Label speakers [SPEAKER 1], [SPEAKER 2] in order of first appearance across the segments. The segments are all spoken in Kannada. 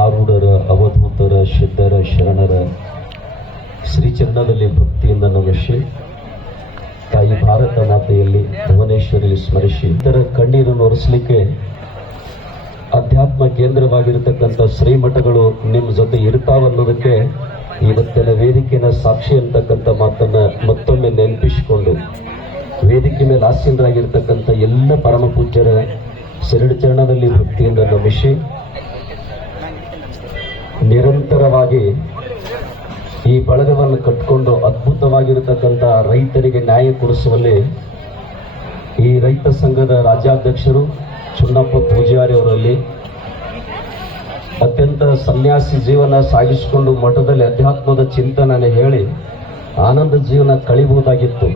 [SPEAKER 1] ಆರೂಢರ ಅವಧೂತರ, ಶುದ್ಧರ, ಶರಣರ ಶ್ರೀಚರಣದಲ್ಲಿ ಭಕ್ತಿಯಿಂದ ನಮಿಸಿ ತಾಯಿ ಭಾರತ ಮಾತೆಯಲ್ಲಿ ಭುವನೇಶ್ವರಿ ಸ್ಮರಿಸಿ. ಇತರ ಕಣ್ಣೀರನ್ನು ಒರೆಸಲಿಕ್ಕೆ ಅಧ್ಯಾತ್ಮ ಕೇಂದ್ರವಾಗಿರತಕ್ಕಂಥ ಶ್ರೀಮಠಗಳು ನಿಮ್ಮ ಜೊತೆ ಇರ್ತಾವನ್ನೋದಕ್ಕೆ ಇವತ್ತಿನ ವೇದಿಕೆನ ಸಾಕ್ಷಿ ಅಂತಕ್ಕಂಥ ಮಾತನ್ನ ಮತ್ತೊಮ್ಮೆ ನೆನಪಿಸಿಕೊಂಡು ವೇದಿಕೆ ಮೇಲೆ ಆಸೀನರಾಗಿರ್ತಕ್ಕಂಥ ಎಲ್ಲ ಪರಮ ಪೂಜ್ಯರ ಚರಣದಲ್ಲಿ ಭಕ್ತಿಯಿಂದ ನಮಿಸಿ. ನಿರಂತರವಾಗಿ ಈ ಬಳಗವನ್ನು ಕಟ್ಟಿಕೊಂಡು ಅದ್ಭುತವಾಗಿರತಕ್ಕಂಥ ರೈತರಿಗೆ ನ್ಯಾಯ ಕೊಡಿಸುವಲ್ಲಿ ಈ ರೈತ ಸಂಘದ ರಾಜ್ಯಾಧ್ಯಕ್ಷರು ಚುನ್ನಪ್ಪ ಪೂಜಾರಿ ಅವರಲ್ಲಿ ಅತ್ಯಂತ ಸನ್ಯಾಸಿ ಜೀವನ ಸಾಗಿಸಿಕೊಂಡು ಮಠದಲ್ಲಿ ಅಧ್ಯಾತ್ಮದ ಚಿಂತನೆ ಹೇಳಿ ಆನಂದ ಜೀವನ ಕಳಿಬಹುದಾಗಿತ್ತು.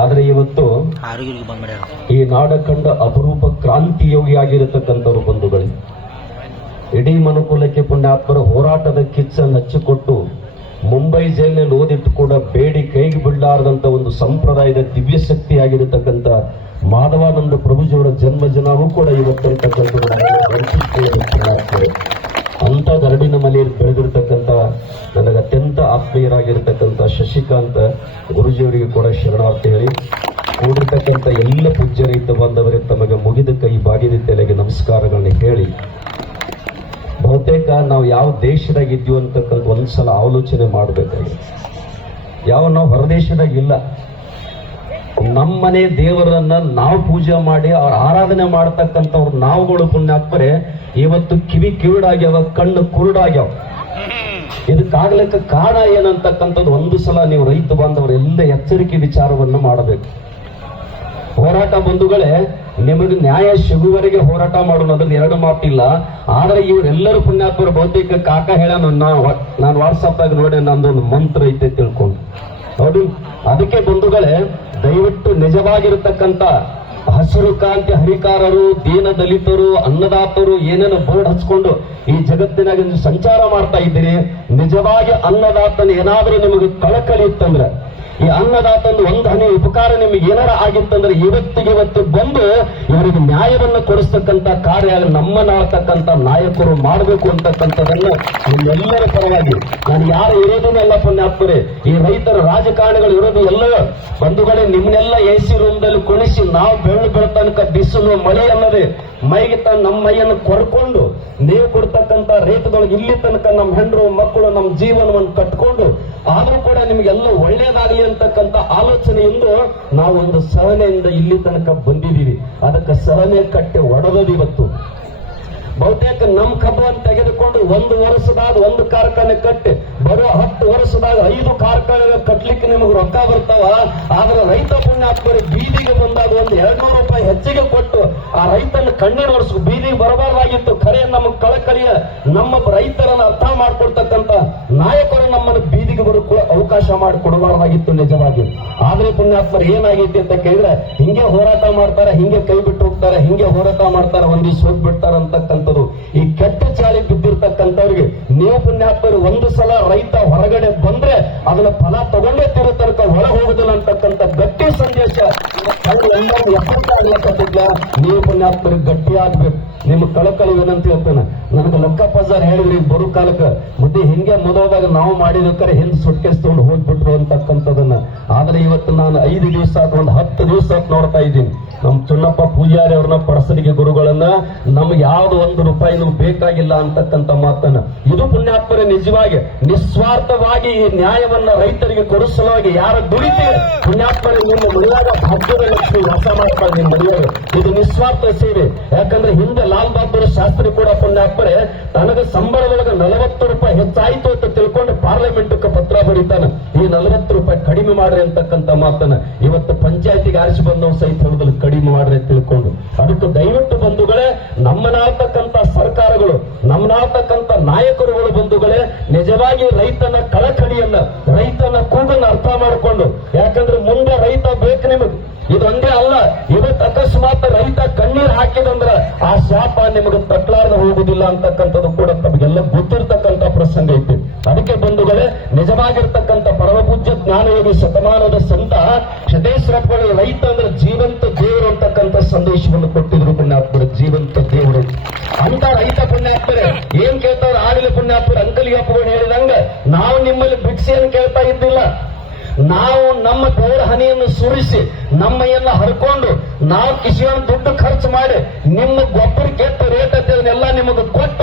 [SPEAKER 1] ಆದರೆ ಇವತ್ತು ಈ ನಾಡ ಕಂಡ ಅಪರೂಪ ಕ್ರಾಂತಿ ಯೋಗಿಯಾಗಿರತಕ್ಕಂಥವ್ರು ಬಂಧುಗಳು. ಇಡೀ ಮನುಕುಲಕ್ಕೆ ಪುಣ್ಯಾತ್ಮರ ಹೋರಾಟದ ಕಿಚ್ಚನ್ನು ಹಚ್ಚಿಕೊಟ್ಟು ಮುಂಬೈ ಜೈಲಿನಲ್ಲಿ ಓದಿಟ್ಟು ಕೂಡ ಬೇಡಿ ಕೈಗೆ ಬಿಡಲಾರದಂತ ಒಂದು ಸಂಪ್ರದಾಯದ ದಿವ್ಯ ಶಕ್ತಿಯಾಗಿರತಕ್ಕಂಥ ಮಾಧವಾನಂದ ಪ್ರಭುಜಿಯವರ ಜನ್ಮ ಜನವೂ ಕೂಡ ಇವತ್ತಿರತಕ್ಕಂಥ ಅಂಥ ಗರಡಿನ ಮನೆಯಲ್ಲಿ ಬೆಳೆದಿರ್ತಕ್ಕಂಥ ನನಗೆ ಅತ್ಯಂತ ಆತ್ಮೀಯರಾಗಿರ್ತಕ್ಕಂಥ ಶಶಿಕಾಂತ ಗುರುಜಿಯವರಿಗೆ ಕೂಡ ಶರಣಾರ್ಥಿ ಹೇಳಿ. ಕೂಡಿರ್ತಕ್ಕಂಥ ಎಲ್ಲ ಪೂಜ್ಯ ರೈತ ಬಾಂಧವರೇ, ತಮಗೆ ಮುಗಿದ ಕೈ ಬಾಗಿದ ತಲೆಗೆ ನಮಸ್ಕಾರಗಳನ್ನು ಹೇಳಿ. ಬಹುತೇಕ ನಾವು ಯಾವ ದೇಶದಾಗ ಇದ್ದೀವಿ ಅಂತಕ್ಕಂಥ ಒಂದ್ಸಲ ಆಲೋಚನೆ ಮಾಡಬೇಕಾಗಿದೆ. ಯಾವ ನಾವು ಹೊರದೇಶದಾಗ ಇಲ್ಲ. ನಮ್ಮನೆ ದೇವರನ್ನ ನಾವು ಪೂಜೆ ಮಾಡಿ ಅವ್ರ ಆರಾಧನೆ ಮಾಡ್ತಕ್ಕಂಥವ್ರು ನಾವುಗಳು ಪುಣ್ಯಾತ್ಮರೆ ಇವತ್ತು ಕಿವಿ ಕಿವಿಡಾಗ್ಯಾವ, ಕಣ್ಣು ಕುರುಡಾಗ್ಯಾವ. ಇದಕ್ಕಾಗ್ಲಿಕ್ಕೆ ಕಾರಣ ಏನಂತಕ್ಕಂಥದ್ದು ಒಂದು ಸಲ ನೀವು ರೈತ ಬಾಂಧವರು ಎಲ್ಲ ಎಚ್ಚರಿಕೆ ವಿಚಾರವನ್ನು ಮಾಡಬೇಕು. ಹೋರಾಟ ಬಂಧುಗಳೇ ನಿಮಗೆ ನ್ಯಾಯ ಸಿಗುವವರೆಗೆ ಹೋರಾಟ ಮಾಡೋಣ, ಅದ್ರಲ್ಲಿ ಎರಡು ಮಾತಿಲ್ಲ. ಆದರೆ ಇವರೆಲ್ಲರೂ ಪುಣ್ಯಾತ್ಮರು ಬಹುತೇಕ ಕಾಕ ಹೇಳ ನಾನು ವಾಟ್ಸಪ್ದಾಗ ನೋಡಿ ಒಂದು ಮಂತ್ರ ಐತೆ ತಿಳ್ಕೊಂಡು. ಹೌದು ಅದಕ್ಕೆ ಬಂಧುಗಳೇ, ದಯವಿಟ್ಟು ನಿಜವಾಗಿರತಕ್ಕಂತ ಹಸಿರು ಕಾಂತಿ ಹರಿಕಾರರು, ದೀನ ದಲಿತರು, ಅನ್ನದಾತರು, ಏನೇನು ಬೋರ್ಡ್ ಹಚ್ಕೊಂಡು ಈ ಜಗತ್ತಿನಾಗ ನೀವು ಸಂಚಾರ ಮಾಡ್ತಾ ಇದ್ದೀರಿ. ನಿಜವಾಗಿ ಅನ್ನದಾತನ ಏನಾದರೂ ನಿಮಗೆ ಕಳಕಳಿ ಇತ್ತಂದ್ರೆ ಈ ಅನ್ನದಾತಂದು ಒಂದು ಹನಿ ಉಪಕಾರ ನಿಮಗೆ ಏನಾರ ಆಗಿತ್ತಂದ್ರೆ ಇವತ್ತಿಗೆ ಇವತ್ತು ಬಂದು ಇವರಿಗೆ ನ್ಯಾಯವನ್ನು ಕೊಡಿಸ್ತಕ್ಕಂಥ ಕಾರ್ಯ ನಮ್ಮನ್ನಾಳ್ತಕ್ಕಂಥ ನಾಯಕರು ಮಾಡಬೇಕು ಅಂತಕ್ಕಂಥದನ್ನ ನಿಮ್ಮೆಲ್ಲರ ಪರವಾಗಿ ನಾನು ಯಾರು ಇರೋದನ್ನೆಲ್ಲ ಪುಣ್ಯಾತ್ಮರೇ, ಈ ರೈತರ ರಾಜಕಾರಣಿಗಳು ಇರೋದು ಎಲ್ಲೋ ಬಂಧುಗಳೇ ನಿಮ್ಮನ್ನೆಲ್ಲ ಎ ಸಿ ರೂಮ್ದಲ್ಲಿ ಕುಣಿಸಿ ನಾವು ಬೆಳ್ಳು ಬೆಳ್ತನಕ ಬಿಸಿಲು, ಮಳೆ ಅನ್ನೋದೇ ಮೈಗೆ ತ ನಮ್ಮ ಮೈಯನ್ನು ಕೊರ್ಕೊಂಡು ನೀವು ಕೊಡ್ತಕ್ಕಂಥ ರೇಟ್ದೊಳಗೆ ಇಲ್ಲಿ ತನಕ ನಮ್ಮ ಹೆಂಡರು ಮಕ್ಕಳು ನಮ್ಮ ಜೀವನವನ್ನು ಕಟ್ಕೊಂಡು ಆದರೂ ಕೂಡ ನಿಮಗೆಲ್ಲ ಒಳ್ಳೇದಾಗಲಿ ಅಂತಕ್ಕಂಥ ಆಲೋಚನೆಯಿಂದ ನಾವು ಒಂದು ಸಹನೆಯಿಂದ ಇಲ್ಲಿ ತನಕ ಬಂದಿದ್ದೀವಿ. ಅದಕ್ಕೆ ಸಹನೆ ಕಟ್ಟೆ ಒಡೆದದು ಬಹುತೇಕ ನಮ್ಮ ಕಬ್ಬವನ್ನು ತೆಗೆದುಕೊಂಡು ಒಂದು ವರ್ಷದಾಗ ಒಂದು ಕಾರ್ಖಾನೆ ಕಟ್ಟಿ, ಬರೋ ಹತ್ತು ವರ್ಷದಾಗ ಐದು ಕಾರ್ಖಾನೆ ಕಟ್ಲಿಕ್ಕೆ ನಿಮಗೆ ರೊಕ್ಕ ಬರ್ತಾವ? ಆದ್ರೆ ರೈತ ಪುಣ್ಯಾತ್ಮರಿ ಬೀದಿಗೆ ಬಂದಾಗ ಒಂದು ಎರಡ್ನೂರು ರೂಪಾಯಿ ಹೆಚ್ಚಿಗೆ ಕೊಟ್ಟು ಆ ರೈತನ ಕಣ್ಣೀರು ಒರೆಸ್ ಬೀದಿಗೆ ಬರಬಾರ್ದಾಗಿತ್ತು ಖರೆ ನಮ್ಮ ಕಳಕಳಿಯ ನಮ್ಮ ರೈತರನ್ನ ಅರ್ಥ ಮಾಡ್ಕೊಳ್ತಕ್ಕಂತ ನಾಯಕರು ನಮ್ಮನ್ನು ಬೀದಿಗೆ ಬರೋಕ್ಕೂ ಅವಕಾಶ ಮಾಡಿ ಕೊಡಬಾರ್ದಾಗಿತ್ತು ನಿಜವಾಗಿ. ಆದ್ರೆ ಪುಣ್ಯಾತ್ಮರು ಏನಾಗೈತಿ ಅಂತ ಕೇಳಿದ್ರೆ, ಹಿಂಗೆ ಹೋರಾಟ ಮಾಡ್ತಾರೆ, ಹಿಂಗೆ ಕೈ ಬಿಟ್ಟು ಹೋಗ್ತಾರೆ, ಹಿಂಗೆ ಹೋರಾಟ ಮಾಡ್ತಾರೆ, ಒಂದಿಷ್ಟು ಹೋಗ್ಬಿಡ್ತಾರೆ ಚಾಳಿ ಬಿದ್ದಿರ್ತಕ್ಕಂಥವ್ರಿಗೆ ನೀವು ಪುಣ್ಯಾತ್ಮರು ಒಂದು ಸಲ ರೈತ ಹೊರಗಡೆ ಬಂದ್ರೆ ಅದನ್ನ ಫಲ ತಗೊಂಡೇ ತಿರೋ ತನಕ ಹೊರ ಹೋಗುದಿಲ್ಲ ಅಂತಕ್ಕಂಥ ಗಟ್ಟಿ ಸಂದೇಶ ನೀವು ಪುಣ್ಯಾತ್ಮರು ಗಟ್ಟಿ ಆಗ್ಬೇಕು. ನಿಮ್ಮ ಕಳಕಳಿ ಏನಂತ ಹೇಳ್ತಾನೆ. ನನಗೆ ಲಕ್ಕಪ್ಪ ಪಜಾರ್ ಹೇಳಿದ್ರಿ ಬರೋ ಕಾಲಕ್ಕೆ ಮುದ್ದೆ ಹಿಂಗೆ ಮೊದಲಾದಾಗ ನಾವು ಮಾಡಿದಕ್ಕರೆ ಹಿಂದೆ ಸುಟ್ಕೇಸ್ ತಗೊಂಡು ಹೋಗ್ಬಿಟ್ರು ಅಂತಕ್ಕಂಥದನ್ನ ಆದ್ರೆ ಇವತ್ತು ನಾನು ಐದು ದಿವಸ ಒಂದು ಹತ್ತು ದಿವಸ ನೋಡ್ತಾ ಇದ್ದೀನಿ. ನಮ್ಮ ಚುನ್ನಪ್ಪ ಪೂಜಾರಿ ಅವ್ರನ್ನ ಪರಸರಿಗೆ ಗುರುಗಳನ್ನ ನಮ್ಗೆ ಯಾವ್ದು ಒಂದು ರೂಪಾಯಿನೂ ಬೇಕಾಗಿಲ್ಲ ಅಂತಕ್ಕಂತ ಮಾತನ್ನ. ಇದು ಪುಣ್ಯಾತ್ಮರೇ ನಿಜವಾಗಿ ನಿಸ್ವಾರ್ಥವಾಗಿ ಈ ನ್ಯಾಯವನ್ನ ರೈತರಿಗೆ ಕೊಡೋ ಸಲುವಾಗಿ ಯಾರ ದುಡಿತೀವಿ ಪುಣ್ಯಾತ್ಮರೇ ನಿಮ್ಮ ಮನೆಯಾಗ ಭಾಗ್ಯದ ಲಕ್ಷ್ಮಿ ವಾಸ ಮಾಡ್ತಾರೆ ಇದು ನಿಸ್ವಾರ್ಥ ಸೇವೆ. ಯಾಕಂದ್ರೆ ಹಿಂದೆ ಲಾಲ್ ಬಹದ್ದೂರ್ ಶಾಸ್ತ್ರಿ ಕೂಡ ಪುಣ್ಯಾತ್ಮರೇ, ತನಗ ಸಂಬಳದೊಳಗ ನಲವತ್ತು ರೂಪಾಯಿ ಹೆಚ್ಚಾಯ್ತು ಅಂತ ತಿಳ್ಕೊಂಡು ಪಾರ್ಲಿಮೆಂಟ್ ಪತ್ರ ಬರೀತಾನೆ. ಈ ನಲವತ್ತು ರೂಪಾಯಿ ಕಡಿಮೆ ಮಾಡ್ರಿ ಅಂತಕ್ಕಂಥ ಮಾತನ್ನ ಇವತ್ತು ಪಂಚಾಯತಿಗೆ ಆರಿಸಿ ಬಂದವ್ ಸಹಿತ ಹೇಳೋದ್ರಲ್ಲಿ ಕಡಿಮೆ ಮಾಡ್ರಿ ತಿಳ್ಕೊಂಡು. ಅದಕ್ಕೆ ದಯವಿಟ್ಟು ಬಂಧುಗಳೇ, ನಮ್ಮನಾಗ್ತಕ್ಕಂಥ ಸರ್ಕಾರಗಳು, ನಮ್ಮನಾಗ್ತಕ್ಕಂಥ ನಾಯಕರುಗಳು ಬಂಧುಗಳೇ, ನಿಜವಾಗಿ ರೈತನ ಕಳಕಳಿಯನ್ನ, ರೈತನ ಕೂಗನ್ನ ಅರ್ಥ ಮಾಡಿಕೊಂಡು. ಯಾಕಂದ್ರೆ ಮುಂದೆ ರೈತ ಬೇಕು ನಿಮಗೆ. ಇದೊಂದೇ ಅಲ್ಲ, ಇವತ್ತು ಅಕಸ್ಮಾತ್ ರೈತ ಕಣ್ಣೀರ್ ಹಾಕಿದಂದ್ರ ಆ ಶಾಪ ನಿಮಗೆ ತಟ್ಲಾರ್ದ ಹೋಗುದಿಲ್ಲ ಅಂತಕ್ಕಂಥದ್ದು ಕೂಡ ತಮಗೆಲ್ಲ ಗೊತ್ತಿರ್ತಕ್ಕಂಥ ಪ್ರಸಂಗ. ಬಂಧುಗಳೇ ನಿಜವಾಗಿರ್ತಕ್ಕಂಥ ಪರಮಪೂಜ್ಯ ಜ್ಞಾನಯೋಗಿ ಶತಮಾನದ ಸಂತ ಶತೇಶ್ವರಪ್ಪಗಳು ರೈತ ಅಂದ್ರೆ ಜೀವಂತ ದೇವರು ಅಂತಕ್ಕಂಥ ಸಂದೇಶವನ್ನು ಕೊಟ್ಟಿದ್ರು ಪುಣ್ಯಾತ್ಮರು, ಜೀವಂತ ದೇವರು. ಅಂತ ರೈತ ಪುಣ್ಯಾತ್ಮರೆ, ಏನ್ ಕೇಳ್ತಾರೆ? ಆಗಲಿ ಪುಣ್ಯಾತ್ಮರು ಅಂಕಲಿ ಅಪ್ಪಗಳು ಹೇಳಿದಂಗ, ನಾವು ನಿಮ್ಮಲ್ಲಿ ಭಿಕ್ಷೆಯನ್ನು ಕೇಳ್ತಾ ಇದ್ದಿಲ್ಲ. ನಾವು ನಮ್ಮ ದೇವರ ಹನಿಯನ್ನು ಸುರಿಸಿ ನಮ್ಮ ಎಲ್ಲ ಹರ್ಕೊಂಡು, ನಾವು ಕಿಸಿಯನ್ನು ದುಡ್ಡು ಖರ್ಚು ಮಾಡಿ, ನಿಮ್ಮ ಗೊಬ್ಬರ ಕೆತ್ತ ರೇಟ್ ಅದನ್ನೆಲ್ಲ ನಿಮಗೆ ಕೊಟ್ಟು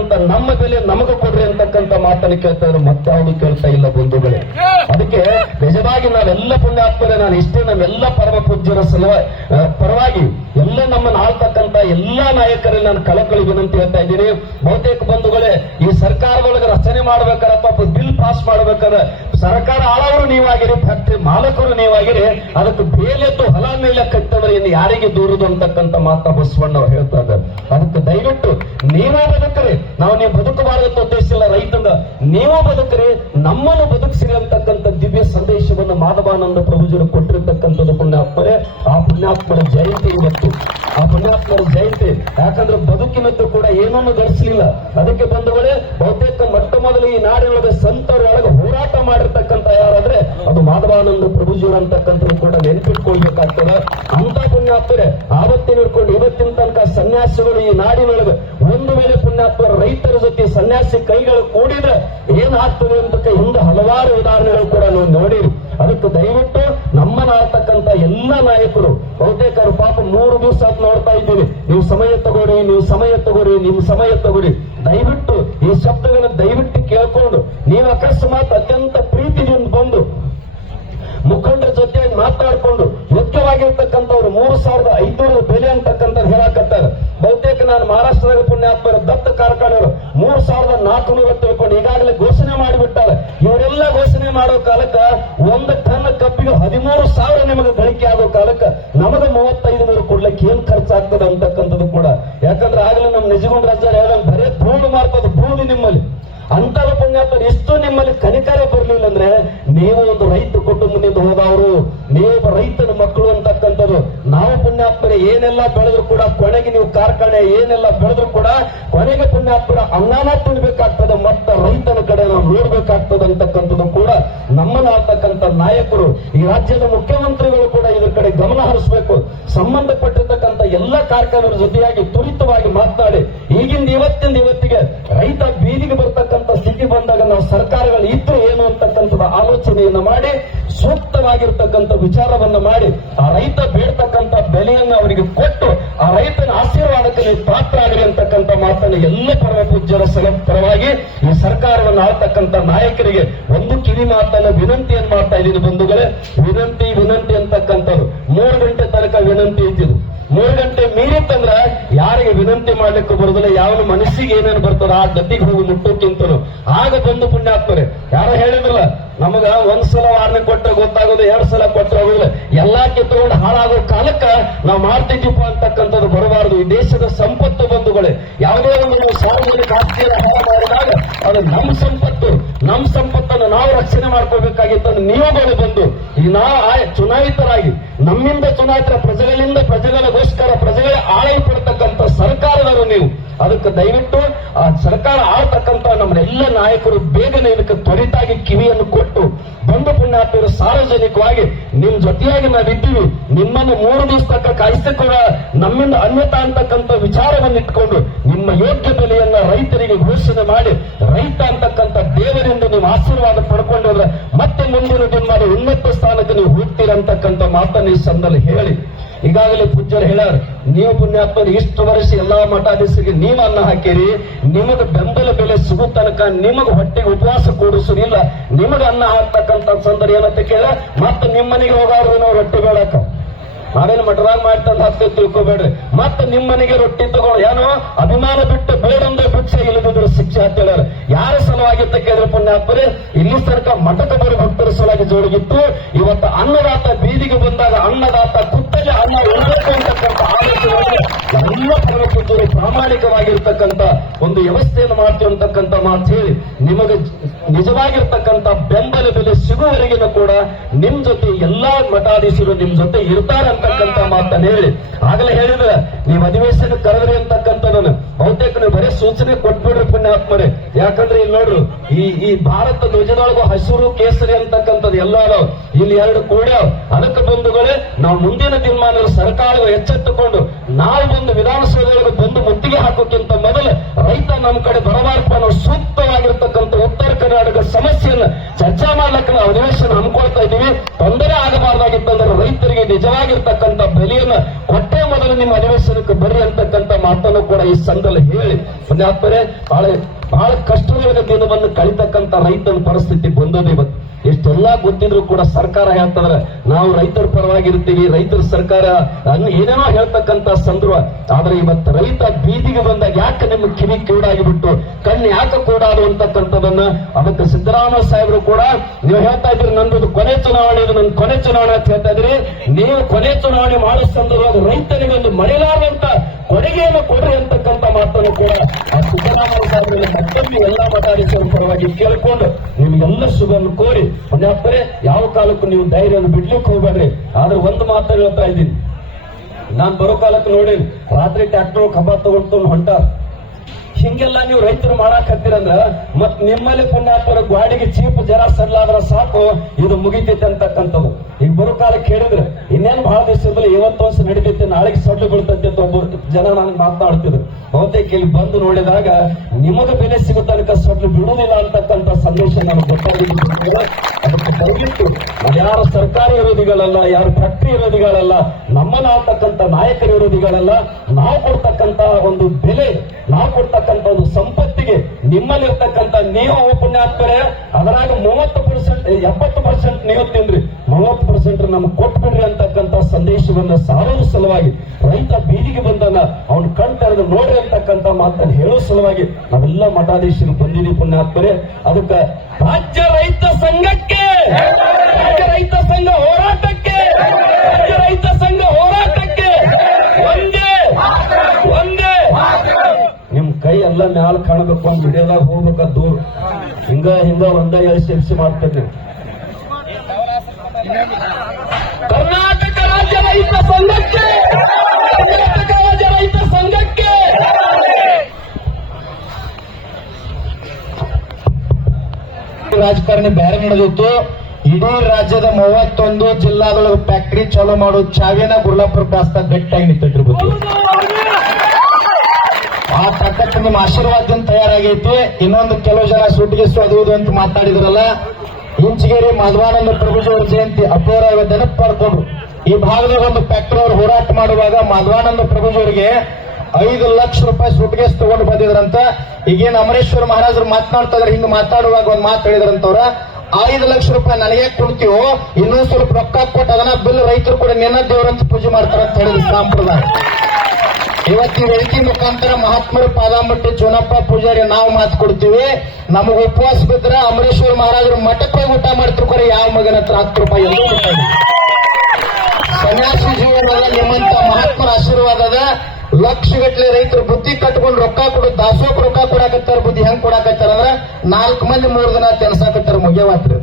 [SPEAKER 1] ಬೆಳೆದಿರ್ತಕ್ಕಂಥ ನಮ್ಮ ಬೆಲೆ ನಮಗ ಕೊಡ್ರಿ ಅಂತಕ್ಕಂಥ ಮಾತನ್ನು ಕೇಳ್ತಾ ಇದ್ರು ಮತ್ತಾವುದು ಕೇಳ್ತಾ ಇಲ್ಲ ಬಂಧುಗಳೇ. ಅದಕ್ಕೆ ನಿಜವಾಗಿ ನಾವೆಲ್ಲ ಪುಣ್ಯಾತ್ಮರೇ, ನಾನು ಇಷ್ಟೇ ನಮ್ಮೆಲ್ಲ ಪರಮ ಪೂಜ್ಯರ ಸಲುವ ಪರವಾಗಿ ಎಲ್ಲ ನಮ್ಮನ್ನು ಆಳ್ತಕ್ಕಂಥ ಎಲ್ಲಾ ನಾಯಕರಲ್ಲಿ ನಾನು ಕಳಕಳಿ ವಿನಂತಿ ಹೇಳ್ತಾ ಇದ್ದೀನಿ. ಬಹುತೇಕ ಬಂಧುಗಳೇ, ಈ ಸರ್ಕಾರದೊಳಗೆ ರಚನೆ ಮಾಡ್ಬೇಕಾದ್ರೆ ಬಿಲ್ ಪಾಸ್ ಮಾಡ್ಬೇಕಾದ್ರೆ ಸರ್ಕಾರ ಆಳವರು ನೀವಾಗಿರಿ, ಫ್ಯಾಕ್ಟ್ರಿ ಮಾಲಕರು ನೀವಾಗಿರಿ, ಅದಕ್ಕೆ ಬೇಲೆದ್ದು ಹೊಲ ಮೇಲೆ ಇನ್ನು ಯಾರಿಗೆ ದೂರದು ಅಂತಕ್ಕಂಥ ಮಾತ ಬಸವಣ್ಣ ಅವ್ರು ಹೇಳ್ತಾ ಇದ್ದಾರೆ. ಅದಕ್ಕೆ ದಯವಿಟ್ಟು ನೀವೇ ಬದುಕ್ರಿ. ನಾವು ನೀವು ಬದುಕಬಾರದು ಉದ್ದೇಶ ಇಲ್ಲ ರೈತಂದ. ನೀವು ಬದುಕ್ರಿ, ನಮ್ಮನ್ನು ಬದುಕಿಸಿರಿ ಅಂತಕ್ಕಂಥ ದಿವ್ಯ ಸಂದೇಶವನ್ನು ಮಾಧವಾನಂದ ಪ್ರಭುಜರು ಕೊಟ್ಟಿರ್ತಕ್ಕಂಥದ್ದು ಪುಣ್ಯಾತ್ಮರೇ. ಆ ಪುಣ್ಯಾತ್ಮರ ಜಯಂತಿ ಇವತ್ತು. ಆ ಪುಣ್ಯಾತ್ಮರ ಜಯಂತಿ. ಯಾಕಂದ್ರೆ ಬದುಕಿನದ್ದು ಕೂಡ ಏನನ್ನು ಗಳಿಸಲಿಲ್ಲ ಅದಕ್ಕೆ ಬಂದವಳೆ ಬಹುತೇಕ ಮೊಟ್ಟ ಮೊದಲು ಈ ನಾಡಿನೊಳಗೆ ಸಂತರೊಳಗೆ ಹೋರಾಟ ಅದು ಮಾಧವಾನಂದ ಪ್ರಭುಜಿಯವರು ಅಂತಕ್ಕಂಥದ್ದು ಕೂಡ ನೆನಪಿಟ್ಕೊಳ್ಬೇಕಾಗ್ತದೆ. ಅಂತ ಪುಣ್ಯಾತ್ಮರೆ ಆವತ್ತಿನ ಹಿಡ್ಕೊಂಡು ಇವತ್ತಿನ ತನಕ ಸನ್ಯಾಸಿಗಳು ಈ ನಾಡಿನೊಳಗೆ ಒಂದು ವೇಳೆ ಪುಣ್ಯಾತ್ಮರ ರೈತರ ಜೊತೆ ಸನ್ಯಾಸಿ ಕೈಗಳು ಕೂಡಿದ್ರೆ ಏನಾಗ್ತದೆ ಅಂತಕ್ಕ ಹಿಂದೆ ಹಲವಾರು ಉದಾಹರಣೆಗಳು ಕೂಡ ನೀವು ನೋಡಿರಿ. ಅದಕ್ಕೆ ದಯವಿಟ್ಟು ನಮ್ಮನಾಗ್ತಕ್ಕಂತ ಎಲ್ಲ ನಾಯಕರು, ಬಹುತೇಕರು ಪಾಪ ಮೂರು ದಿವಸ ನೋಡ್ತಾ ಇದ್ದೀವಿ ನೀವು ಸಮಯ ತಗೋರಿ ನೀವು ಸಮಯ ತಗೋರಿ ನಿಮ್ ಸಮಯ ತಗೋರಿ ದಯವಿಟ್ಟು ಈ ಶಬ್ದಗಳನ್ನ ದಯವಿಟ್ಟು ಕೇಳ್ಕೊಂಡು, ನೀವು ಅಕಸ್ಮಾತ್ ಅತ್ಯಂತ ಪ್ರೀತಿಯಿಂದ ಬಂದು ಮುಖಂಡರ ಜೊತೆ ಮಾತಾಡ್ಕೊಂಡು ಯೋಗ್ಯವಾಗಿರ್ತಕ್ಕಂಥವ್ರು ಮೂರು ಸಾವಿರದ ಐದುನೂರು ಬೆಲೆ ಅಂತಕ್ಕಂಥದ್ ಹೇಳಕತ್ತಾರ. ಬಹುತೇಕ ನಾನು ಮಹಾರಾಷ್ಟ್ರದಾಗ ಪುಣ್ಯಾತ್ಮರ, ದತ್ತ ಕಾರ್ಕಳವರು ಮೂರು ಸಾವಿರದ ನಾಲ್ಕುನೂರ ತಿಳ್ಕೊಂಡು ಈಗಾಗಲೇ ಘೋಷಣೆ ಮಾಡಿಬಿಟ್ಟಾರೆ. ಇವರೆಲ್ಲ ಘೋಷಣೆ ಮಾಡೋ ಕಾಲಕ್ಕ ಒಂದು ಟನ್ ಕಬ್ಬಿಗೆ ಹದಿಮೂರು ಸಾವಿರ ನಿಮಗೆ ಗಳಿಕೆ ಆಗೋ ಕಾಲಕ್ಕ ನಮಗೆ ಮೂವತ್ತೈದು ನೂರು ಕೊಡ್ಲಿಕ್ಕೆ ಏನ್ ಖರ್ಚಾಗ್ತದೆ ಅಂತಕ್ಕಂಥದ್ದು ಕೂಡ. ಯಾಕಂದ್ರೆ ಆಗಲೇ ನಮ್ಮ ನಿಜಗುಂಡ ಹೇಳಂಗ್ ಬರೇ ಭೂಮಿ ಮಾಡ್ತದೆ ಭೂಮಿ ನಿಮ್ಮಲ್ಲಿ. ಅಂತರ ಪುಣ್ಯಾತ್ಮರು ಎಷ್ಟು ನಿಮ್ಮಲ್ಲಿ ಕನಿಕರ ಬರಲಿಲ್ಲ ಅಂದ್ರೆ ನೀವು ಒಂದು ರೈತ ಕುಟುಂಬದಿಂದ ಹೋದವರು, ನೀವು ರೈತನ ಮಕ್ಕಳು ಅಂತಕ್ಕಂಥದ್ದು ನಾವು ಪುಣ್ಯಾತ್ಮರ, ಏನೆಲ್ಲ ಬೆಳೆದ್ರು ಕೂಡ ಕೊನೆಗೆ ನೀವು ಕಾರ್ಖಾನೆ ಏನೆಲ್ಲ ಬೆಳೆದ್ರು ಕೂಡ ಕೊನೆಗೆ ಪುಣ್ಯಾತ್ಮರ ಅಂಗಾನ ತಿನ್ಬೇಕಾಗ್ತದೆ, ಮತ್ತೆ ರೈತನ ಕಡೆ ನಾವು ನೋಡ್ಬೇಕಾಗ್ತದೆ ಅಂತಕ್ಕಂಥದ್ದು ಕೂಡ ನಮ್ಮನ್ನಾಗ್ತಕ್ಕಂಥ ನಾಯಕರು. ಈ ರಾಜ್ಯದ ಮುಖ್ಯಮಂತ್ರಿಗಳು ಕೂಡ ಇದ್ರ ಕಡೆ ಗಮನ ಹರಿಸಬೇಕು. ಸಂಬಂಧಪಟ್ಟಿರ್ತಕ್ಕಂಥ ಎಲ್ಲ ಕಾರ್ಖಾನೆಗಳ ಜೊತೆಯಾಗಿ ತ್ವರಿತವಾಗಿ ಮಾತನಾಡಿ, ಈಗಿಂದ ಇವತ್ತಿಂದ ಇವತ್ತಿಗೆ ರೈತ ಬೀದಿಗೆ ಬರ್ತಕ್ಕಂಥ ಸ್ಥಿತಿ ಬಂದಾಗ ನಾವು ಸರ್ಕಾರಗಳು ಇದ್ರೆ ಏನು ಅಂತಕ್ಕಂಥದ್ದು ಆಲೋಚನೆಯನ್ನ ಮಾಡಿ, ಸೂಕ್ತವಾಗಿರ್ತಕ್ಕಂಥ ವಿಚಾರವನ್ನ ಮಾಡಿ, ಆ ರೈತ ಬೇಡ್ತಕ್ಕಂಥ ಬೆಲೆಯನ್ನು ಅವರಿಗೆ ಕೊಟ್ಟು, ಆ ರೈತನ ಆಶೀರ್ವಾದಕ್ಕೆ ನೀವು ಪಾತ್ರ ಆಗಲಿ ಅಂತಕ್ಕಂಥ ಮಾತನ್ನು ಎಲ್ಲ ಪರಮ ಪೂಜ್ಯರ ಪರವಾಗಿ ಈ ಸರ್ಕಾರವನ್ನು ಆಳ್ತಕ್ಕಂಥ ನಾಯಕರಿಗೆ ಒಂದು ಕಿವಿ ಮಾತನ್ನು ವಿನಂತಿಯನ್ನು ಮಾಡ್ತಾ ಇದ್ದೀನಿ ಬಂಧುಗಳೇ, ವಿನಂತಿ ವಿನಂತಿ ಅಂತಕ್ಕಂಥವ್ರು. ಮೂರು ಗಂಟೆ ತನಕ ವಿನಂತಿ ಇದ್ದಿದ್ದು. ಮೂರು ಗಂಟೆ ಮೀರಿತ್ತಂದ್ರ ಯಾರಿಗೆ ವಿನಂತಿ ಮಾಡ್ಲಿಕ್ಕೆ ಬರುದಿಲ್ಲ ಯಾವ ಮನಸ್ಸಿಗೆ ಏನೇನು ಬರ್ತದ ಆ ಗತಿಗೆ ಹೋಗಿ ಮುಟ್ಟೋಕ್ಕಿಂತನು ಆಗ ಬಂದು ಪುಣ್ಯಾತ್ಮರೆ ಯಾರೋ ಹೇಳಿದ್ರಲ್ಲ, ನಮಗ ಒಂದ್ ಸಲ ವಾರ್ನೆ ಕೊಟ್ಟರೆ ಗೊತ್ತಾಗೋದು, ಎರಡ್ ಸಲ ಕೊಟ್ಟರೆ ಆಗೋದಿಲ್ಲ. ಎಲ್ಲಾ ಕಿತ್ಕೊಂಡು ಹಾಳಾಗೋ ಕಾಲಕ್ಕ ನಾವು ಮಾಡ್ತಿದ್ದೀಪ ಅಂತಕ್ಕಂಥದ್ದು ಬರಬಾರದು. ಈ ದೇಶದ ಸಂಪತ್ತು ಬಂಧುಗಳೇ. ಯಾವುದೇ ಒಂದು ಸಾರ್ವಜನಿಕ ಆಸ್ತಿಯನ್ನು ಹಾಳು ಮಾಡಿದಾಗ ಅದು ನಮ್ಮ ಸಂಪತ್ತು. ನಮ್ಮ ಸಂಪತ್ತನ್ನು ನಾವು ರಕ್ಷಣೆ ಮಾಡ್ಕೋಬೇಕಾಗಿತ್ತು ನೀವುಗಳು ಬಂದು ಈ ನಾವು ಚುನಾಯಿತರಾಗಿ, ನಮ್ಮಿಂದ ಚುನಾಯಿತರ ಪ್ರಜೆಗಳಿಂದ ಪ್ರಜೆಗಳಿಗೋಸ್ಕರ ಪ್ರಜೆಗಳ ಆಳೈಪಡ್ತಕ್ಕಂಥ ಸರ್ಕಾರದವರು ನೀವು. ಅದಕ್ಕೆ ದಯವಿಟ್ಟು ಆ ಸರ್ಕಾರ ಆಳ್ತಕ್ಕಂಥ ನಮ್ಮೆಲ್ಲ ನಾಯಕರು ಬೇಗನೆ ಇದಕ್ಕೆ ತ್ವರಿತಾಗಿ ಕಿವಿಯನ್ನು ಕೊಟ್ಟು, ಬಂಧು ಪುಣ್ಯಾತ್ಮರು ಸಾರ್ವಜನಿಕವಾಗಿ ನಿಮ್ ಜೊತೆಯಾಗಿ ನಾವಿದ್ದೀವಿ ನಿಮ್ಮನ್ನು ಮೂರು ದಿವಸ ತಕ್ಕ ಕಾಯಿಸಿಕೊಳ್ಳ ನಮ್ಮಿಂದ ಅನ್ಯತ ಅಂತಕ್ಕಂಥ ವಿಚಾರವನ್ನು ಇಟ್ಕೊಂಡು ನಿಮ್ಮ ಯೋಗ್ಯ ಬೆಲೆಯನ್ನ ರೈತರಿಗೆ ಘೋಷಣೆ ಮಾಡಿ, ರೈತ ಅಂತಕ್ಕಂಥ ದೇವರಿಂದ ನೀವು ಆಶೀರ್ವಾದ ಪಡ್ಕೊಂಡ್ರೆ ಮತ್ತೆ ಮುಂದಿನ ದಿನಮಾನ ಉನ್ನತ ಸ್ಥಾನಕ್ಕೆ ನೀವು ಹೋಗ್ತೀರಂತಕ್ಕಂಥ ಮಾತನ್ನು ಈ ಸಂದಲ್ಲಿ ಹೇಳಿ. ಈಗಾಗಲೇ ಪೂಜ್ಯರು ಹೇಳ್ಯಾರ, ನೀವು ಪುಣ್ಯಾತ್ಮರು ಇಷ್ಟು ವರ್ಷ ಎಲ್ಲಾ ಮಠಾಧೀಶರಿಗೆ ನೀವು ಅನ್ನ ಹಾಕಿರಿ, ನಿಮಗೆ ಬೆಂಬಲ ಬೆಲೆ ಸಿಗೋ ತನಕ ನಿಮಗೆ ಹೊಟ್ಟೆಗೆ ಉಪವಾಸ ಕೂಡಿಸೋದಿಲ್ಲ ನಿಮಗೆ ಅನ್ನ ಹಾಕ್ತಕ್ಕಂಥ ಸಂದರ್ಭ ಏನಂತ ಕೇಳ ಮತ್ತೆ ನಿಮ್ಮನೆಗೆ ಹೋಗಾರು ನಾವು ರೊಟ್ಟಿ ಬೇಡಕ್ಕ. ನಾವೇನು ಮಠದಾಗ ಮಾಡ್ತಂದು ಹಾಕ್ತೇವೆ ತಿಳ್ಕೊಬೇಡ್ರಿ. ಮತ್ತೆ ನಿಮ್ಮ ಮನೆಗೆ ರೊಟ್ಟಿ ತಗೊಂಡು ಏನೋ? ಅಭಿಮಾನ ಬಿಟ್ಟು ಬೇಡಂದ್ರೆ ಭಿಕ್ಷೆ ಇಲ್ಲದಿದ್ರು ಶಿಕ್ಷೆ ಹತ್ತಿಲ್ಲ ಯಾರ ಸಲುವಾಗಿ ಅಂತ ಕೇಳಿದ್ರೆ ಪುಣ್ಯಾತ್ಮರೇ, ಇಲ್ಲಿ ಸರ್ಕ ಮಠಕ್ಕೆ ಬರೋ ಭಕ್ತರ ಸಲುವಾಗಿ ಜೋಡಿಗಿತ್ತು. ಇವತ್ತು ಅನ್ನದಾತ ಬೀದಿಗೆ ಬಂದಾಗ ಅನ್ನದಾತ ಕುತ್ತಲೆ ಅನ್ನ ಉಳಬೇಕು ಅಂತಕ್ಕಂಥ ಆಲೋಚನೆ ಎಲ್ಲ ಪ್ರಮುಖರು ಪ್ರಾಮಾಣಿಕವಾಗಿರ್ತಕ್ಕಂಥ ಒಂದು ವ್ಯವಸ್ಥೆಯನ್ನು ಮಾಡ್ತೀವಿ ಅಂತಕ್ಕಂಥ ಮಾತು ಹೇಳಿ. ನಿಮಗೆ ನಿಜವಾಗಿರ್ತಕ್ಕಂಥ ಬೆಂಬಲ ಬೆಲೆ ಸಿಗುವವರೆಗಿನ ಕೂಡ ನಿಮ್ ಜೊತೆ ಎಲ್ಲಾ ಮಠಾಧೀಶರು ನಿಮ್ ಜೊತೆ ಇರ್ತಾರೆ ಅಂತಕ್ಕಂಥ ಮಾತನ್ನ ಹೇಳಿ. ಆಗಲೇ ಹೇಳಿದ್ರೆ ನೀವು ಅಧಿವೇಶನ ಕರೆದ್ರಿ ಅಂತಕ್ಕಂಥದನ್ನ ಬಹುತೇಕ ನೀವು ಬರೀ ಸೂಚನೆ ಕೊಟ್ಬಿಡ್ರಿ ಪುಣ್ಯಾತ್ಮರೇ ಯಾಕಂದ್ರೆ ಇಲ್ಲಿ ನೋಡ್ರು, ಈ ಈ ಭಾರತ ಧ್ವಜದೊಳಗು ಹಸಿರು ಕೇಸರಿ ಅಂತಕ್ಕಂಥದ್ದು ಎಲ್ಲ ಅದಾವ. ಇಲ್ಲಿ ಎರಡು ಕೂಡ್ಯಾವ ಅದಕ್ಕೆ ಬಂಧುಗಳೇ, ನಾವು ಮುಂದಿನ ದಿನಮಾನದ ಸರ್ಕಾರ ಎಚ್ಚೆತ್ತುಕೊಂಡು, ನಾವು ಒಂದು ವಿಧಾನಸಭೆಯೊಳಗ ಬಂದು ಮುತ್ತಿಗೆ ಹಾಕೋಕ್ಕಿಂತ ಮೊದಲು ರೈತ ನಮ್ಮ ಕಡೆ ಬರಬಾರಪ್ಪ ನಾವು ಸೂಕ್ತವಾಗಿರ್ತಕ್ಕಂಥ ಉತ್ತರ ಕರ್ನಾಟಕ ಸಮಸ್ಯೆಯನ್ನ ಚರ್ಚಾ ಮಾಡ್ಲಿಕ್ಕೆ ನಾವು ಅಧಿವೇಶನ ಹಮ್ಮಿಕೊಳ್ತಾ ಇದ್ದೀವಿ. ಕೂಡ ಈ ಸಂದರ್ಭದಲ್ಲಿ ಹೇಳಿ, ಪುಣ್ಯಾತ್ಮರೇ ಬಹಳ ಬಹಳ ಕಷ್ಟದ ದಿನವನ್ನು ಕಳಿತಕ್ಕಂತ ರೈತನ ಪರಿಸ್ಥಿತಿ ಬಂದದ ಇವತ್ತು. ಎಷ್ಟೆಲ್ಲಾ ಗೊತ್ತಿದ್ರು ಕೂಡ ಸರ್ಕಾರ ಹೇಳ್ತಂದ್ರೆ ನಾವು ರೈತರ ಪರವಾಗಿರ್ತೀವಿ, ರೈತರ ಸರ್ಕಾರ ಏನೇನೋ ಹೇಳ್ತಕ್ಕಂತ ಸಂದರ್ಭ. ಆದ್ರೆ ಇವತ್ತು ರೈತ ಬೀದಿಗೆ ಬಂದಾಗ ಯಾಕೆ ನಿಮ್ಮ ಕಿವಿ ಕಿವಿಡಾಗಿ ಬಿಟ್ಟು ಕಣ್ಣು ಯಾಕೆ ಕೂಡಾದು ಅಂತಕ್ಕಂಥದನ್ನ ಅದಕ್ಕೆ ಸಿದ್ದರಾಮಯ್ಯ ಸಾಹೇಬರು ಕೂಡ ನೀವು ಹೇಳ್ತಾ ಇದ್ರಿ ನಂದು ಕೊನೆ ಚುನಾವಣೆ, ಇದು ನನ್ನ ಕೊನೆ ಚುನಾವಣೆ ಅಂತ ಹೇಳ್ತಾ ಇದ್ರಿ ನೀವು ಕೊನೆ ಚುನಾವಣೆ ಮಾಡೋ ಸಂದರ್ಭದಾಗ ರೈತನಿಗೆ ಒಂದು ಮರೆಯಲಾರಂತ ಕೊಡುಗೆಯನ್ನು ಕೊಡ್ರಿ ಅಂತಕ್ಕಂಥ ಮಾತನ್ನು ಕೂಡ ಸಿದ್ದರಾಮಯ್ಯ ಸಾಹೇಬರಲ್ಲಿ ಮತ್ತೊಮ್ಮೆ ಎಲ್ಲಾ ಮಠಾಧೀಶರ ಪರವಾಗಿ ಕೇಳಿಕೊಂಡು ನಿಮ್ಗೆಲ್ಲ ಶುಭವನ್ನು ಕೋರಿ ಮನೆ ಯಾವ ಕಾಲಕ್ಕೂ ನೀವು ಧೈರ್ಯವನ್ನು ಬಿಡ್ಲಿಕ್ಕೆ ಹೋಗ್ಬೇಡ್ರಿ. ಆದ್ರೆ ಒಂದು ಮಾತು ಹೇಳ್ತಾ ಇದ್ದೀನಿ. ನಾನ್ ಬರೋ ಕಾಲಕ್ಕೆ ನೋಡಿ ರಾತ್ರಿ ಟ್ಯಾಕ್ಟರ್ ಕಬ್ಬ ತಗೊಂಡ್ ಹೊಂಟ ಹಿಂಗೆಲ್ಲ ನೀವು ರೈತರು ಮಾಡಾಕ್ ಹತ್ತಿರಂದ್ರ ಮತ್ ನಿಮ್ಮಲ್ಲಿ ಪುಣ್ಯಾತ್ಮರ ಗ್ವಾಡಿಗೆ ಚೀಪ್ ಜರ ಸರ್ಲಾದ್ರ ಸಾಕು, ಇದು ಮುಗಿತೈತೆ ಅಂತಕ್ಕಂಥವು. ಈಗ ಬರೋ ಕಾಲ ಕೇಳಿದ್ರೆ ಇನ್ನೇನು ಬಹಳ ದಿವಸದಲ್ಲಿ ಇವತ್ತು ವರ್ಷ ನಡೀತೈತೆ, ನಾಳೆಗೆ ಸಡ್ಲು ಬೀಳ್ತೈತೆ ಅಂತ ಒಬ್ಬ ಜನ ನನಗೆ ಮಾತನಾಡ್ತಿದ್ರು ಬಹುತೇಕ ಇಲ್ಲಿ ಬಂದು ನೋಡಿದಾಗ ನಿಮಗೆ ಬೆಲೆ ಸಿಗೋ ತನಕ ಸಡ್ಲು ಬಿಡುವುದಿಲ್ಲ ಅಂತಕ್ಕಂಥ ಸಂದೇಶ ನಾನು ಗೊತ್ತಾಗಿದೆ ಅದಕ್ಕೆ ಯಾರು ಸರ್ಕಾರಿ ವಿರೋಧಿಗಳಲ್ಲ, ಯಾರು ಫ್ಯಾಕ್ಟ್ರಿ ವಿರೋಧಿಗಳಲ್ಲ, ನಮ್ಮನ್ನ ನಾಯಕರ ವಿರೋಧಿಗಳಲ್ಲ, ನಾವು ಕೊಡ್ತಕ್ಕಂತ ಒಂದು ಬೆಲೆ, ನಾವು ಕೊಡ್ತಕ್ಕಂತ ಒಂದು ಸಂಪತ್ತಿಗೆ ನಿಮ್ಮಲ್ಲಿರ್ತಕ್ಕಂಥ ನೀವು ಪುಣ್ಯಾತ್ಮರೆ, ಅದರಾಗ ಮೂವತ್ತು ಪರ್ಸೆಂಟ್ ಎಪ್ಪತ್ತು ಪರ್ಸೆಂಟ್ ನೀವು ತಿನ್ರಿ. ಮೂವತ್ತು ಪರ್ಸೆಂಟ್ ನಮ್ಗೆ ಕೊಟ್ಬಿಡ್ರಿ ಅಂತಕ್ಕಂಥ ಸಂದೇಶವನ್ನ ಸಾರೋ ಸಲುವಾಗಿ. ರೈತ ಬೀದಿಗೆ ಬಂದನ, ಅವ್ನ ಕಣ್ ತೆರೆದು ನೋಡ್ರಿ ಅಂತಕ್ಕಂಥ ಮಾತನ್ನು ಹೇಳೋ ಸಲುವಾಗಿ ನಾವೆಲ್ಲ ಮಠಾಧೀಶರು ಬಂದಿದ್ದೀವಿ ಪುಣ್ಯಾತ್ಮರೆ. ಅದಕ್ಕೆ ರಾಜ್ಯ ರೈತ ಸಂಘಕ್ಕೆ, ರಾಜ್ಯ ರೈತ ಸಂಘ ಹೋರಾಟಕ್ಕೆ, ರಾಜ್ಯ ರೈತ ಸಂಘ ಹೋರಾಟಕ್ಕೆ, ಒಂದೇ ಎಲ್ಲ ಮ್ಯಾಲ ಕಾಣಬೇಕು, ಒಂದ್ ವಿಡಿಯೋದಾಗ ಹೋಗ್ಬೇಕ ದೂರ ಹಿಂಗ ಹಿಂಗ ಒಂದ ಎಳ್ಸಿ ಎಳ್ಸಿ ಮಾಡ್ತೇನೆ ಕರ್ನಾಟಕ ರಾಜ್ಯ ರೈತ ಸಂಘಕ್ಕೆ! ಕರ್ನಾಟಕ ರಾಜ್ಯ ರೈತ ಸಂಘಕ್ಕೆ!
[SPEAKER 2] ರಾಜಕಾರಣಿ ಬೇರೆ ನಡೆದಿತ್ತು. ಇಡೀ ರಾಜ್ಯದ ಮೂವತ್ತೊಂದು ಜಿಲ್ಲಾಗಳ ಫ್ಯಾಕ್ಟರಿ ಚಾಲೂ ಮಾಡೋ ಚಾವಿನ ಗುರ್ಲಾಪುರ ಪ್ರಾಸ್ತ ಗಟ್ಟಿಯಾಗಿ ನಿಂತಿದ್ರು ಆ ನಿಮ್ಮ ಆಶೀರ್ವಾದದಿಂದ ತಯಾರಾಗೈತಿ. ಇನ್ನೊಂದು ಕೆಲವು ಜನ ಸುಟ್ಟಿಗೆಸು ಅದು ಇದು ಅಂತ ಮಾತಾಡಿದ್ರಲ್ಲ. ಇಂಚಗೇರಿ ಮಾಧವಾನಂದ ಪ್ರಭುಜಿಯವರ ಜಯಂತಿ ಅಪೂರ್ವ ನೆನಪು ಮಾಡ್ಕೊಂಡ್ರು ಈ ಭಾಗದಾಗ ಒಂದು ಫ್ಯಾಕ್ಟರಿ ಅವರು ಹೋರಾಟ ಮಾಡುವಾಗ ಮಾಧವಾನಂದ ಪ್ರಭುಜಿಯವರಿಗೆ ಐದು ಲಕ್ಷ ರೂಪಾಯಿ ಸುಟ್ಗೇಸ್ ತಗೊಂಡು ಬಂದಿದ್ರಂತ. ಈಗೇನು ಅಮರೇಶ್ವರ ಮಹಾರಾಜರು ಮಾತನಾಡ್ತಾ ಇದ್ರೆ, ಹಿಂಗ ಮಾತಾಡುವಾಗ ಒಂದು ಮಾತು ಹೇಳಿದ್ರಂತವ್ರ. ಐದು ಲಕ್ಷ ರೂಪಾಯಿ ನನಗೆ ಕೊಡ್ತೀವೋ ಇನ್ನೊಂದ್ ಸ್ವಲ್ಪ ರೊಕ್ಕ ಕೊಟ್ಟು ಅದನ್ನ ಬಿಲ್ ರೈತರು ಕೂಡ ನಿನ್ನ ದೇವರಂತ ಪೂಜೆ ಮಾಡ್ತಾರಂತ ಹೇಳಿದ್ರು ಸಂಪ್ರದಾಯ ಇವತ್ತಿನ ವೇದಿಕೆ ಮುಖಾಂತರ ಮಹಾತ್ಮರ ಪಾದಾಮಟ್ಟಿ ಚೋನಪ್ಪ ಪೂಜಾರಿ ನಾವು ಮಾತು ಕೊಡ್ತೀವಿ. ನಮಗ ಉಪವಾಸ ಬಿದ್ರೆ ಅಮರೇಶ್ವರ ಮಹಾರಾಜರು ಮಠಕ್ಕೆ ಊಟ ಮಾಡ್ತಿರ್ತಾರೆ. ಯಾವ ಮಗನ ಹತ್ರ ಹತ್ತು ರೂಪಾಯಿ. ಸನ್ಯಾಸಿ ಜೀವನದ ನಿಮ್ಮಂತ ಮಹಾತ್ಮರ ಆಶೀರ್ವಾದದ ಲಕ್ಷ ಗಟ್ಟಲೆ ರೈತರು ಬುದ್ಧಿ ಕಟ್ಕೊಂಡು ರೊಕ್ಕ ಕೊಡು, ದಾಸೋಕ್ ರೊಕ್ಕ ಕೊಡಾಕತ್ತಾರ, ಬುದ್ಧಿ ಹೆಂಗ್ ಕೊಡಾಕತ್ತಾರ ಅಂದ್ರ ನಾಲ್ಕು ಮಂದಿ ಮೂರ್ ದಿನ ತೆನ್ಸಾಕತ್ತಾರ ಮುಗಿಯವಾತ್ರಿ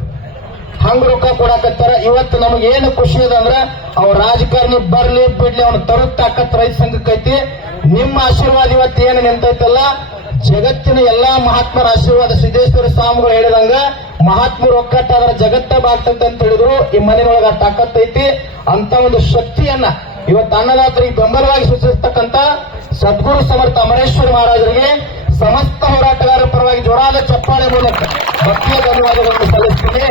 [SPEAKER 2] ಹಂಗ ರೊಕ್ಕ ಕೊಡಾಕತ್ತಾರ. ಇವತ್ತು ನಮಗೆ ಏನು ಖುಷಿ ಅದ ಅಂದ್ರ ಅವ್ರ ರಾಜಕಾರಣಿ ಬರ್ಲಿ ಬಿಡ್ಲಿ ಅವ್ನ ತರುತ್ ತಾಕತ್ ರೈತ ಸಂಘಕ್ಕೈತಿ ನಿಮ್ಮ ಆಶೀರ್ವಾದ ಇವತ್ತು ಏನು ನಿಂತೈತಲ್ಲ? ಜಗತ್ತಿನ ಎಲ್ಲಾ ಮಹಾತ್ಮರ ಆಶೀರ್ವಾದ ಸಿದ್ದೇಶ್ವರ ಸ್ವಾಮಿಗಳು ಹೇಳಿದಂಗ ಮಹಾತ್ಮರು ಒಕ್ಕಟ್ಟಾದ್ರ ಜಗತ್ತ ಬಾಗ್ತಂತ ಅಂತ ಹೇಳಿದ್ರು. ಈ ಮನೆಯೊಳಗ ತಾಕತ್ತೈತಿ ಅಂತ ಒಂದು ಶಕ್ತಿಯನ್ನ ಇವತ್ತು ಅನ್ನದಾತರಿಗೆ ಬೆಂಬಲವಾಗಿ ಸೂಚಿಸ್ತಕ್ಕಂತ ಸದ್ಗುರು ಸಮರ್ಥ ಅಮರೇಶ್ವರ ಮಹಾರಾಜರಿಗೆ ಸಮಸ್ತ ಹೋರಾಟಗಾರರ ಪರವಾಗಿ ಜೋರಾದ ಚಪ್ಪಾಳೆ ಮೂಲಕ ಭಕ್ತಿಯ ಧನ್ಯವಾದಗಳನ್ನು ಸಲ್ಲಿಸ್ತೀನಿ.